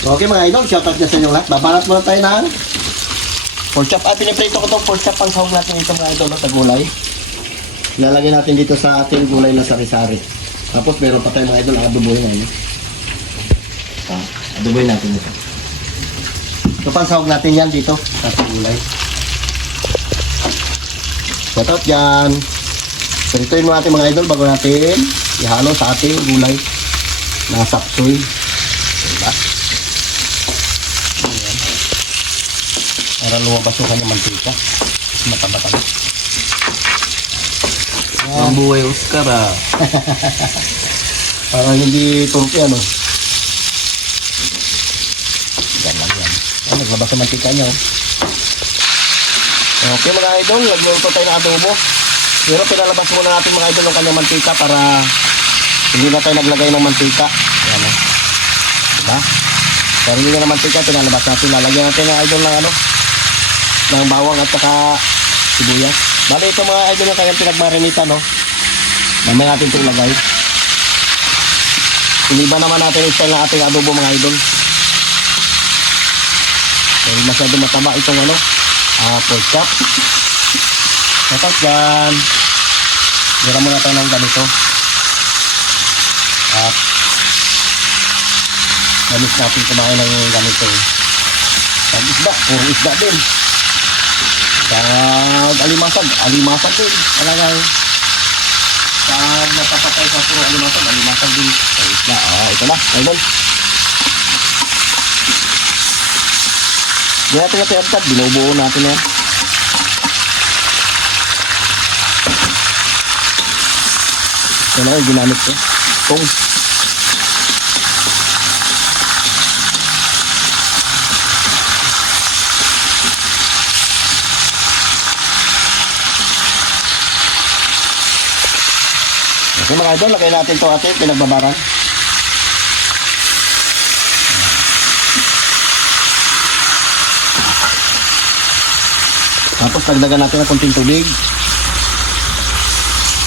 Okay mga idol, shoutout na sa inyong lahat. Babalat muna tayo ng pork chop. Piniprito ko itong pork chop pang sahog natin ito mga idol sa gulay. Ilalagay natin dito sa ating gulay na sari-sari. Tapos meron pa tayo mga idol, adobohin natin. Adobohin natin ito. Ito pang sahog natin yan dito sa ating gulay. Shoutout dyan. Perituin mo natin mga idol bago natin ihalo sa ating gulay na sapsoy. Diba? Ayan. Para lumabas yung kanyang mantika. Mataba-taba. Ang buhay Oscar ah. Para hindi turki ano. Yan lang yan. Ay, naglabas ang mantika niya. Okay mga idol, nagluto tayo ng adobo. Pero pinalabas muna natin mga idol ng kanyang mantika para hindi na tayo naglagay ng mantika. Yan o. Diba? Pero hindi na ng mantika, pinalabas natin. Lalagyan natin ng idol ng ano, ng bawang at saka sibuyas. Bali ito mga idol yung kanyang pinagmarinita, no? Mamaya natin itong lagay. Iniba naman natin yung style ng ating adobo mga idol. Dahil masyado mataba itong ano, pork chop. Tapos dyan, gira muna tayo ng ganito. At namis natin kumain ng ganito. Pag isda, puro isda din. Pag alimasag din. Alagay. Pag napapatay sa puro alimasag din. Sa isda. Ito na, ayun. Hindi natin natin binubuo natin yan. Ito na yung ginamit ko. Tong. Okay mga idol, lagay natin ito ating pinagbabaran. Tapos dagdagan natin ng konting tubig.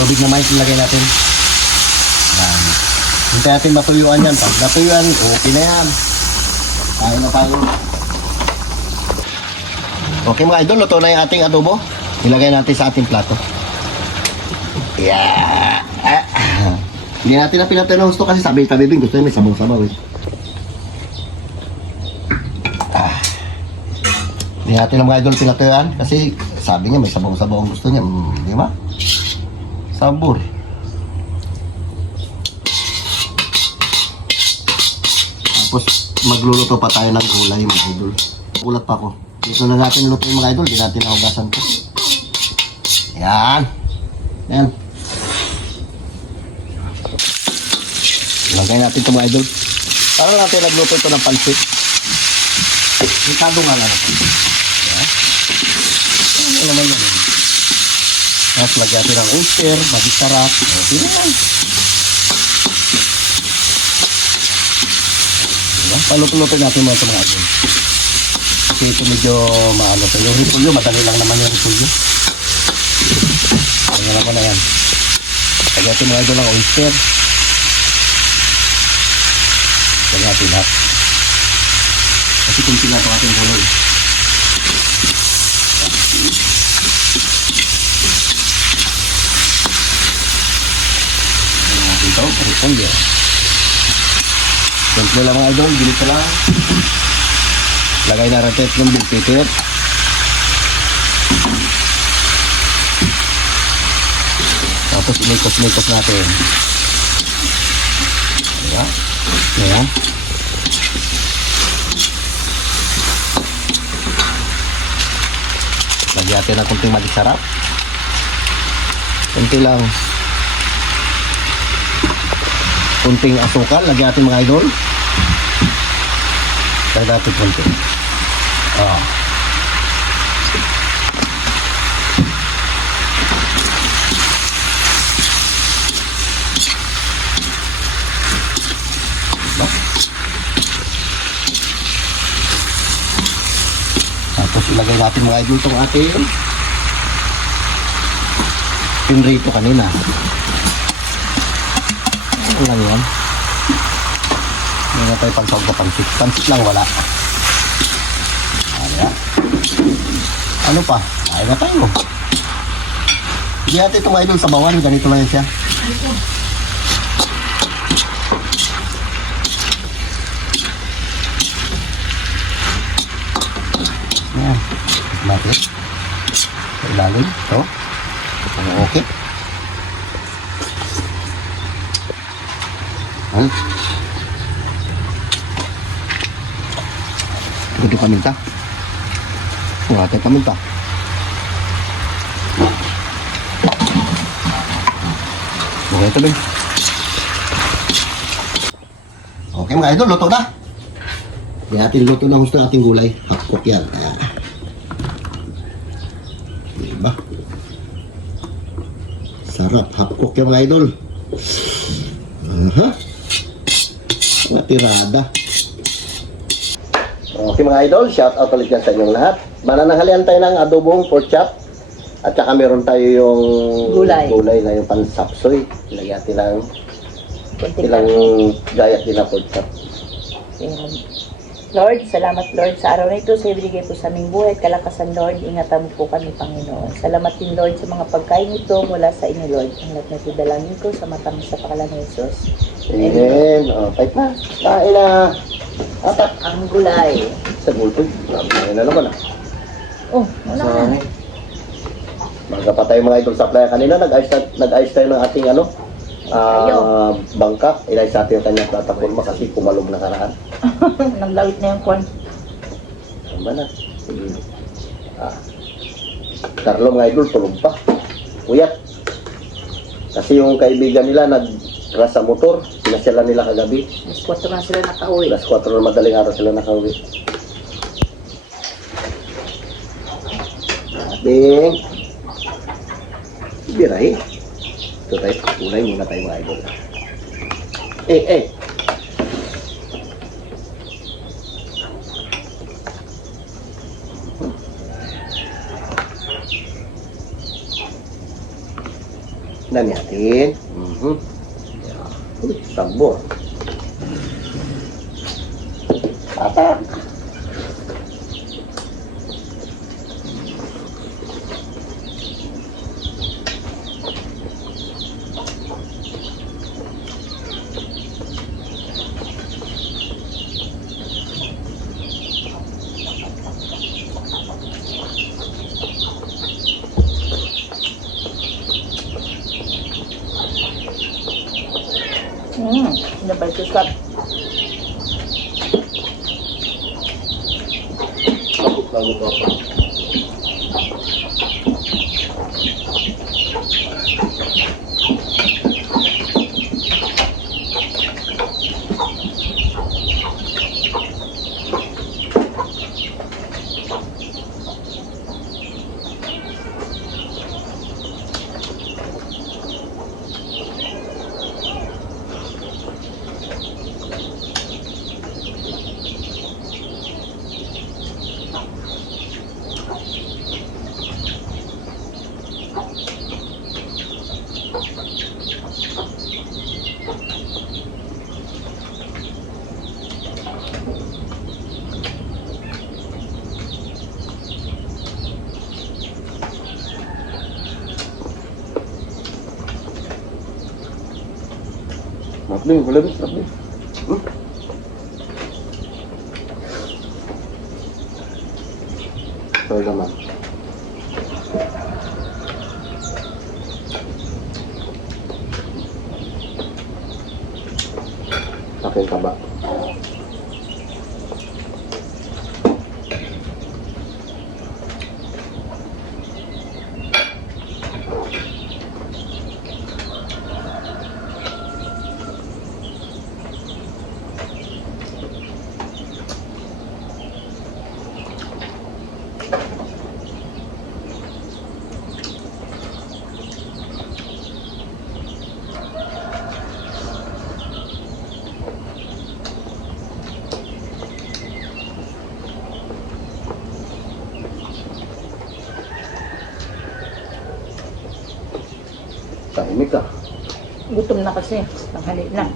Tubig na mais ilagay natin. Hintay natin matuyuan yan. Pag natuyuan, okay na yan. Kain na tayo. Okay mga idol, luto na yung ating adobo. Ilagay natin sa ating plato. Yeah! Hindi natin na pinatay ng gusto kasi sabi tabibing gusto niya may sabaw-sabaw eh. Hindi natin na mga idol pinatayaan kasi sabi niya may sabaw-sabaw ang gusto niya. Di ba? Sabor. Tapos magluluto pa tayo ng gulay mga idol. Ulat pa ako. Dito na natin luto yung mga idol. Di natin nahugasan ko. Yan. Yan. Lagay natin ito mga idol. Para natin nagluto ito ng pansit. Itado nga lang ito. Yan. Ano naman yan. Tapos lagyan natin ng oyster. Maging sarap. Okay na yan. Paluto-luto natin mga ito mga idol. Kasi ito medyo maano sa yung ripolyo. Madali lang naman yung ripolyo. Kaya naman na yan. Lagyan natin mga idol ng oyster. Lagyan natin lahat. Kasi kunti na ito ating kulay. Lagyan natin ito. Ripolyo. Simple lang mga idol, ganito lang. Lagay na rin ng big pepper. Tapos inikos-nikos natin. Ayan. Ayan. Lagyan natin ng kunting maging sarap. Kunti lang. Kunting asukal, lagyan natin mga idol. Lagyan natin kunti. Tapos ilagay natin mga idol itong ating pinrito kanina. Ano lang yan? Hindi na tayo pagsawag na pansit. Pansit lang wala. Ayan. Ano pa? Ayun na tayo. Hindi natin itong idol sa bawan. Ganito lang yan siya. Ayan. Bakit? Sa ilalim. Ito. Okay. Ito paminta. Wala tayo paminta. Okay ito din. Okay mga idol, luto na. Hindi natin luto na gusto ng ating gulay. Hakot yan. Diba? Sarap. Hakot yan mga idol. Mga tirada. Okay mga idol, shout out ulit yan sa inyong lahat. Manananghalian tayo ng adobong pork chop. At saka meron tayo yung gulay na yung pansapsoy. Ilagyan natin ng ilang gayat din na pork chop. Lord, salamat Lord sa araw na ito sa ibigay po sa aming buhay at kalakasan Lord. Ingatan mo po kami Panginoon. Salamat din Lord sa mga pagkain ito mula sa inyo Lord. Ang lahat na ito dalangin ko sa matamis sa pakalan ng Jesus. Amen. O, kahit na. Kain na. Atak. Ang gulay. Sa gulay. Ngayon na naman ah. Oh, wala na. Mga pa tayo mga idol sa playa kanina. Nag-ice tayo ng ating ano. Bangka. Ilay sa atin yung kanyang plataforma kasi kumalog na karaan. Naglawit na yung corn. Tama na. Carlo mga idol, tulog pa. Uyat. Kasi yung kaibigan nila nag-ras sa motor. Sinasyalan nila kagabi. Mas 4 na sila nakauwi. Alas 4 na madaling araw sila nakauwi. Ating biray. Ito tayo. Ulay muna tayo mga idol. Dami natin. Uy, sabor. Tatak. Dapat susap. Lagot ako. Masih, boleh bis, masih. Sorry naman. Aking taba. Tahimik ka. Gutom na kasi. Tanghali na.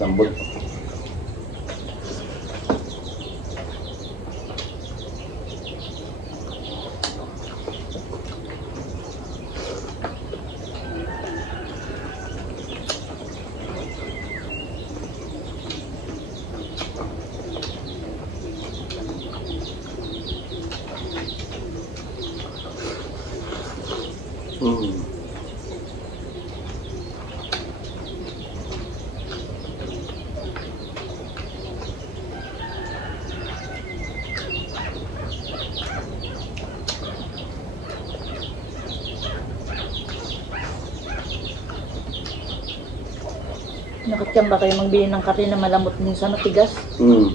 Tambol. Hmm. Nakatiyang ba kayo magbili ng kape na malamot minsan matigas? Hmm.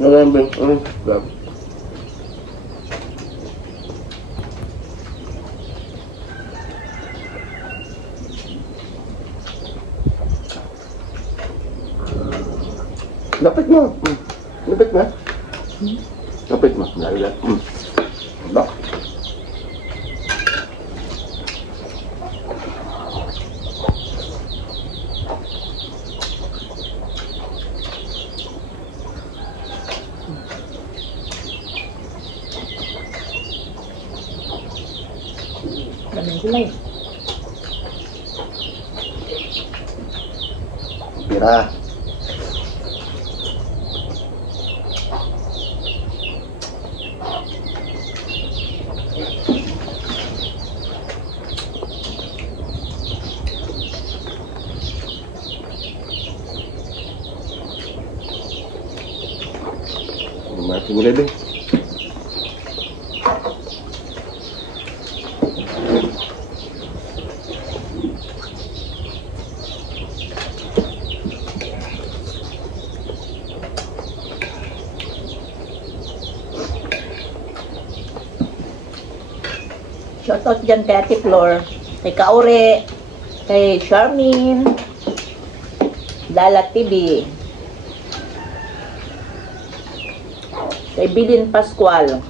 Nalambing. Grabe. Lapit mo. Lapit mo. Lapit mo. Lala. Ba? Daming gulay. Pira. Mati mo lebe. Shoutout dyan kay Ate Flor, kay Kaure, kay Charmin, Lala TV, kay Bilin Pascual.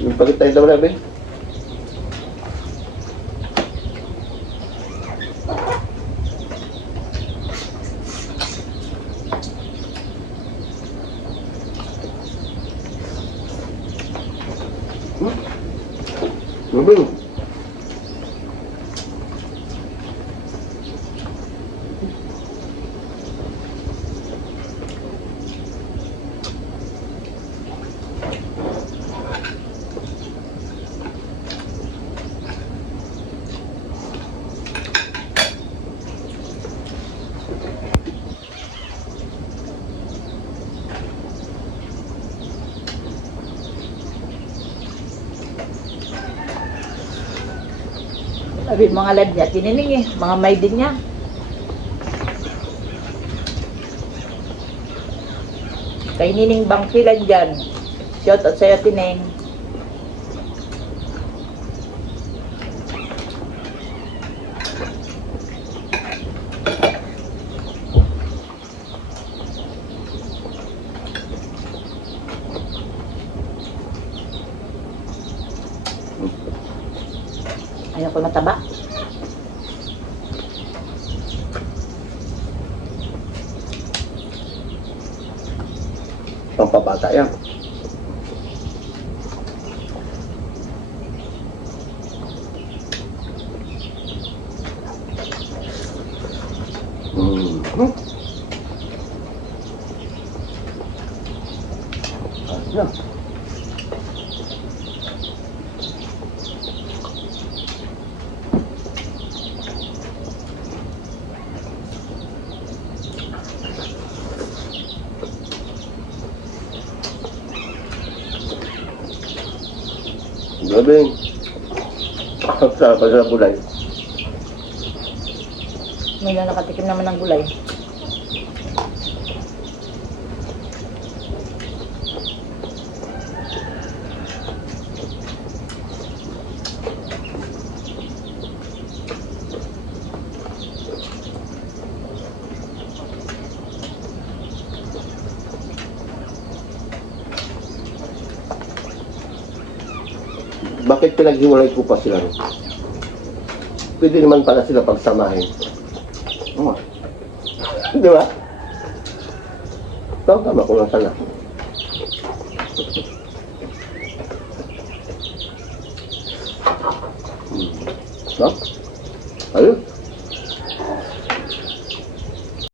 Yung pagit tayo daw lebe. Lebe. Sabi, mga lad niya, tinining eh, mga maiden niya. Kay Nining Bangkilan dyan. Shoutout sa'yo, Tineng. Ayaw ko mataba. Pampabata yan. Yeah. Grabe. Ang sarap sa gulay. May na nakatikim naman ng gulay. Bakit pinaghiwalay ko pa sila? Pwede naman pala sila pagsamahin. Oo. Di ba? Tama ko lang sana. No? Ayun.